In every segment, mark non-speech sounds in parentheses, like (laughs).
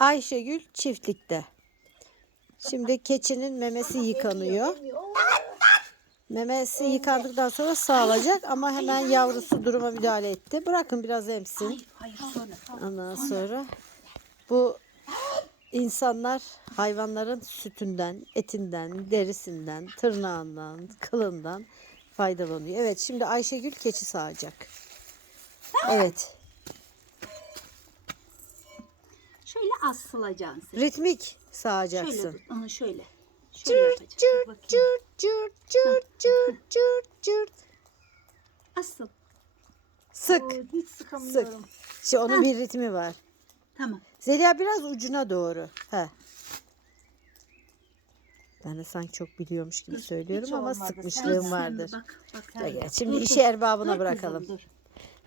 Ayşegül çiftlikte. Şimdi keçinin memesi yıkanıyor. Memesi yıkandıktan sonra sağlayacak ama hemen yavrusu duruma müdahale etti. Bırakın biraz emsin. Ondan sonra bu insanlar hayvanların sütünden, etinden, derisinden, tırnağından, kılından faydalanıyor. Evet şimdi Ayşegül keçi sağacak. Evet. Şöyle az sılacaksın sen. Ritmik Şöyle sağacaksın. tut. Aha şöyle. Şöyle Cırt cırt cırt cırt cırt cırt cırt cırt. Asıl. Sık. Oo, hiç sıkamıyorum. İşte onun bir ritmi var. Tamam. Zeliha biraz ucuna doğru. He. Ben de sanki çok biliyormuş gibi söylüyorum hiç ama olmadı. sıkmışlığım Sen vardır. Bak bak. Ya Şimdi dur. işi erbabına Dur kızım, bırakalım. dur.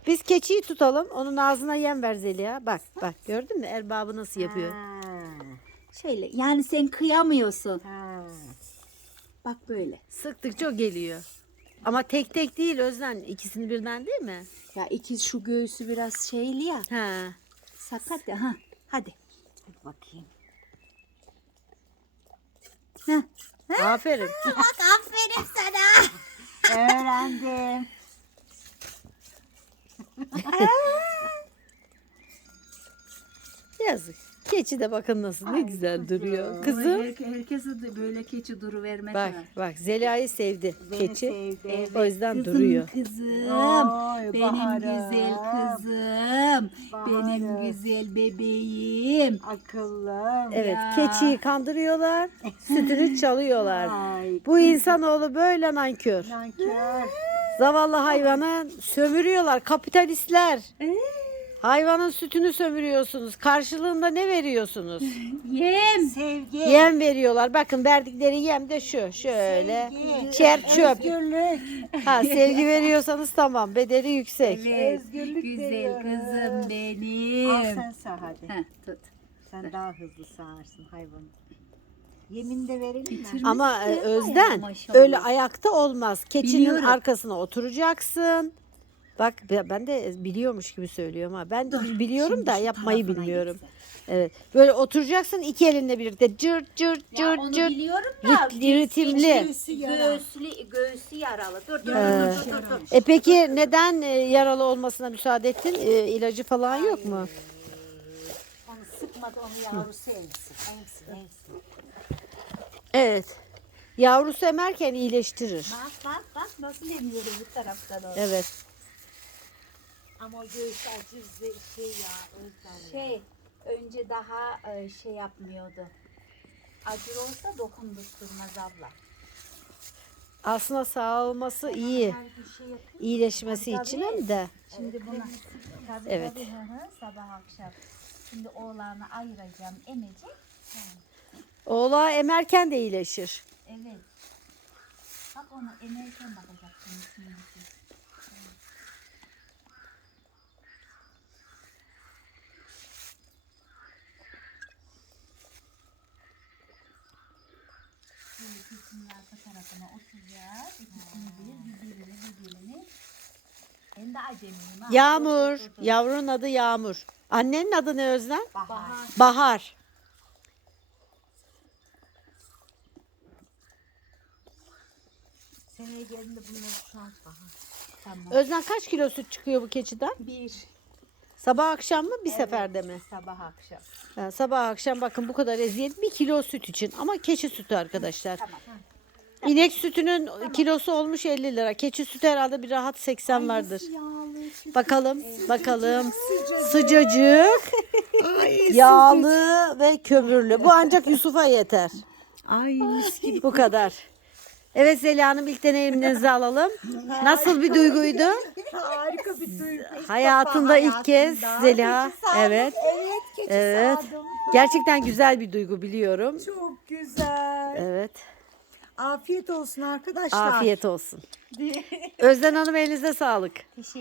Biz keçiyi tutalım. Onun ağzına yem ver Zeliha. Bak bak gördün mü erbabı nasıl yapıyor. Ha, Şöyle yani sen kıyamıyorsun. ha. Bak böyle. Sıktıkça o geliyor. Ama tek tek değil Özden. ikisini birden değil mi? Ya ikiz şu göğsü biraz şeyli ya. Ha. Sakat ya. Ha. Hadi. Hadi bakayım. Heh. Aferin. (laughs) Bak aferin sana. Öğrendim. (laughs) Yazık. Keçi de bakın nasıl ne güzel duruyor. Kızım. herkese de böyle keçi duru vermek Bak bak Zeliha'yı sevdi Beni keçi. sevdi. O yüzden Kızım, duruyor. Kızım. Oy, benim baharım. güzel kızım. Benim Baharım. güzel bebeğim. Akıllım. Evet Ya. keçiyi kandırıyorlar. Sütünü (laughs) çalıyorlar. Ay, Bu insanoğlu böyle nankör. nankör. Zavallı hayvanı sömürüyorlar. Kapitalistler. Hayvanın sütünü sömürüyorsunuz. Karşılığında ne veriyorsunuz? (laughs) Yem. Sevgi. Yem veriyorlar. Bakın verdikleri yem de şu. Şöyle. Sevgi. Çer çöp. Özgürlük. (laughs) Ha, sevgi veriyorsanız tamam. Bedeli yüksek. Evet. Özgürlük Güzel veriyoruz. kızım benim. Al sen sağ hadi. Heh, tut. Sen daha hızlı sağarsın hayvanı. Yemin de verelim mi? Ama e. Özden Maşallah. öyle ayakta olmaz. Keçinin Biliyorum. arkasına oturacaksın. Bak be- ben de biliyormuş gibi söylüyorum ha. Ben Dur, biliyorum şimdi da şu yapmayı tarafına bilmiyorum. gitsin. Evet. Böyle oturacaksın iki elinle birlikte cırt cırt Ya cırt onu cırt. biliyorum da. Rit- ritimli. Göğüslü, göğsü yaralı. Dur dur Ee, dur dur. dur. E peki neden e, yaralı olmasına müsaade ettin? E, ilacı falan yok mu? Onu sıkmadı onu yavrusu emsin. Emsin emsin. Evet. Yavrusu emerken iyileştirir. Bak bak bak nasıl emiyorum bu taraftan o. Evet. Ama o göğüs acı şey ya Özlem. Şey önce daha e, şey yapmıyordu. Acır olsa dokundurtmaz abla. Aslında sağlaması iyi. Her şey yapıyor. İyileşmesi için hem de. Şimdi buna tabii Evet. tabii hı hı, sabah akşam. Şimdi oğlanı ayıracağım emecek. Oğlağı emerken de iyileşir. Evet. Bak onu emerken bakacaksın. şimdi. Keçinin arka tarafına oturacağız. İkisini bir, bir birini, bir birini. Ben de acemiyim. Yağmur. Yavrunun adı Yağmur. Annenin adı ne Özlem? Bahar. Bahar. Seneye geldiğinde bunları şu an bahar. Tamam. Özlem kaç kilo süt çıkıyor bu keçiden? Bir. Sabah akşam mı bir seferde mi? Sabah akşam. Ha, sabah akşam bakın bu kadar eziyet bir kilo süt için ama keçi sütü arkadaşlar. Tamam. İnek sütünün kilosu olmuş 50 lira. Keçi sütü herhalde bir rahat 80 vardır. Yağlı. Bakalım, bakalım. Sıcacık, yağlı ve kömürlü. Bu ancak Yusuf'a yeter. Ay mis gibi. Bu kadar. Evet Zeliha Hanım ilk deneyimlerinizi alalım. Nasıl bir duyguydu? Harika bir duygu. Hayatında ilk kez Zeliha. Evet. Evet keçi Evet. sağdım. Gerçekten güzel bir duygu biliyorum. Çok güzel. Evet. Afiyet olsun arkadaşlar. Afiyet olsun. Özden Hanım elinize sağlık. Teşekkür